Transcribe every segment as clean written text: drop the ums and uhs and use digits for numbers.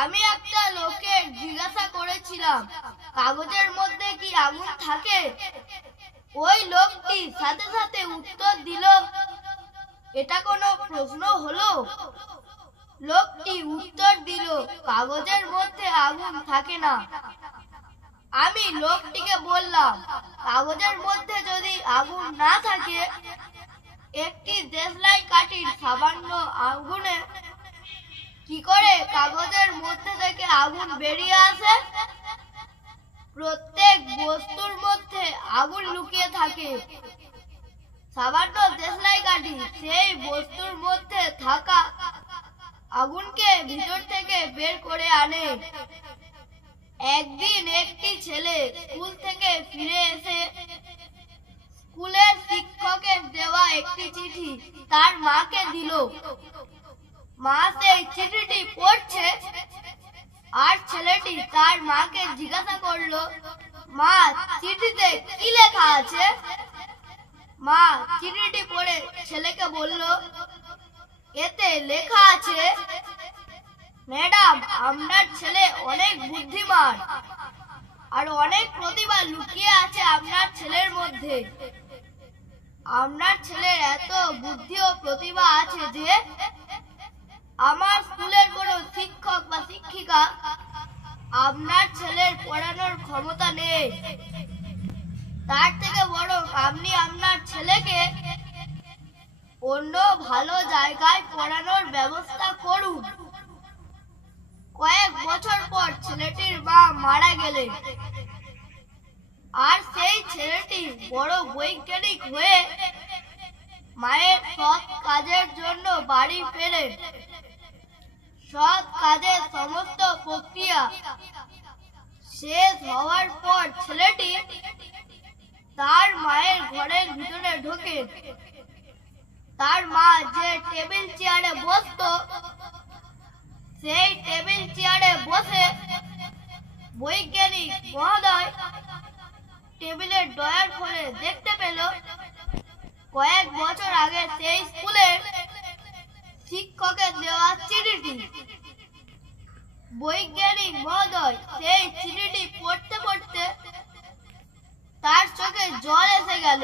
আমি একটা লোককে জিজ্ঞাসা করেছিলাম কাগজের মধ্যে কি আগুন থাকে। ওই লোকটি সাথে সাথে উত্তর দিল, এটা কোনো প্রশ্ন হলো? লোকটি উত্তর দিল, কাগজের মধ্যে আগুন থাকে না। আমি লোকটিকে বললাম, কাগজের মধ্যে যদি আগুন না থাকে, একটি দেশলাই কাঠির সামান্য আগুনে কি করে কাগজের মধ্যে থেকে আগুন বেরিয়ে আসে? প্রত্যেক বস্তুর মধ্যে আগুন লুকিয়ে থাকে। সামান্য দেশলাই কাঠি সেই বস্তুর মধ্যে থাকা আগুনকে ভিতর থেকে বের করে আনে। একদিন একটি ছেলে স্কুল থেকে ফিরে এসে স্কুলের শিক্ষকের দেওয়া একটি চিঠি তার মাকে দিল। মা সেই চিঠিটি পড়ছে আর ছেলেটি তার মাকে জিজ্ঞাসা করলো, মা, চিঠিতে কি লেখা আছে? মা চিঠিটি পড়ে ছেলেকে বলল, এতে লেখা আছে, ম্যাডাম, আপনার ছেলে অনেক বুদ্ধিমান আর অনেক প্রতিভা লুকিয়ে আছে আপনার ছেলের মধ্যে। আপনার ছেলের এত বুদ্ধি ও প্রতিভা আছে যে আমার স্কুলের কোনো শিক্ষক বা শিক্ষিকা আপনার ছেলের পড়ানোর ক্ষমতা নেই। তার থেকে বরং আপনি আপনার ছেলেকে অন্য ভালো জায়গায় পড়ানোর ব্যবস্থা করুন। কয়েক বছর পর ছেলেটির মা মারা গেলেন আর সেই ছেলেটি বড় বৈজ্ঞানিক হয়ে মায়ের সৎ কাজের জন্য বাড়ি ফেরেন। সৎ কাজের সমস্ত প্রক্রিয়া শেষ হওয়ার পর ছেলেটি তার মায়ের ঘরের ভিতরে ঢোকে। তার মা যে টেবিল চেয়ারে বসতো, সেই টেবিল চেয়ারে বসে বৈজ্ঞানিক মহোদয় টেবিলের ড্রয়ার খুলে দেখতে পেল কয়েক বছর আগে সেই স্কুলের শিক্ষকের দেওয়া চিঠিটি। বৈজ্ঞানিক মহোদয় সেই চিঠিটি পড়তে পড়তে তার চোখে জল এসে গেল,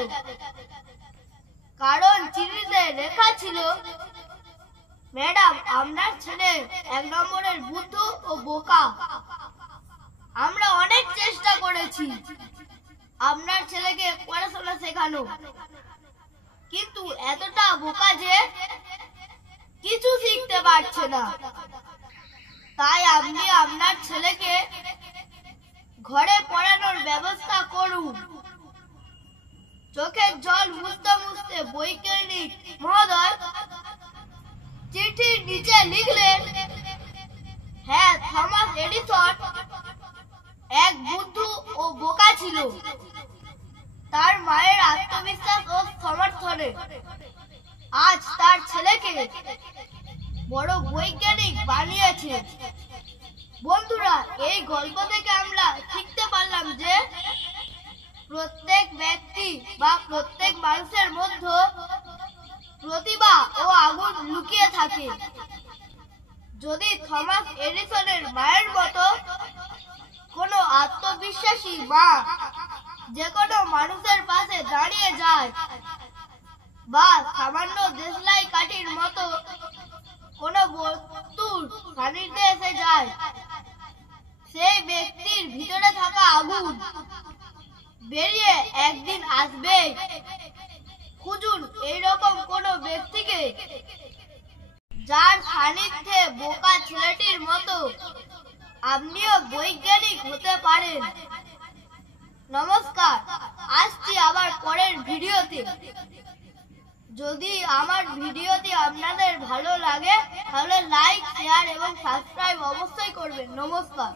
কারণ চিঠিতে লেখা ছিল, ম্যাডাম, আপনার ছেলে 1 নম্বরের বুদ্ধু ও বোকা। আমরা অনেক চেষ্টা করেছি আপনার ছেলেকে পড়াশোনা শেখানো, কিন্তু এতটা বোকা যে কিছু শিখতে পারছে না। তাই আপনি আপনার ছেলেকে ঘরে পড়ানোর ব্যবস্থা করুন। চোখের জল মুছতে মুছতে বৈজ্ঞানিক মহোদয় চিঠির নিচে লিখলেন, হ্যাঁ, থমাস এডিসন এক বুদ্ধু ও বোকা ছিল। তার মায়ের আত্মবিশ্বাস ও সমর্থনে আজ তার ছেলেকে বড় বৈজ্ঞানিক বানিয়েছে। বন্ধুরা, এই গল্প থেকে আমরা শিখতে পারলাম যে প্রত্যেক ব্যক্তি বা প্রত্যেক মানুষের মধ্যে প্রতিভা ও আগুন লুকিয়ে থাকে। যদি থমাস এডিসনের মায়ের মতো কোনো আত্মবিশ্বাসী মা যে কোনো মানুষের পাশে দাঁড়িয়ে যায়, বা সামান্য দেশলাই কাঠির মতো কোনো বস্তুর সান্নিধ্যে এসে যায়, সেই ব্যক্তির ভিতরে থাকা আগুন বেরিয়ে একদিন আসবে। খুঁজুন এইরকম কোনো ব্যক্তিকে যার সান্নিধ্যে বোকা ছেলেটির মতো আপনিও বৈজ্ঞানিক হতে পারেন। নমস্কার, আসছি আবার পরের ভিডিওতে। যদি আমার ভিডিওটি আপনাদের ভালো লাগে তাহলে লাইক, শেয়ার এবং সাবস্ক্রাইব অবশ্যই করবেন। নমস্কার।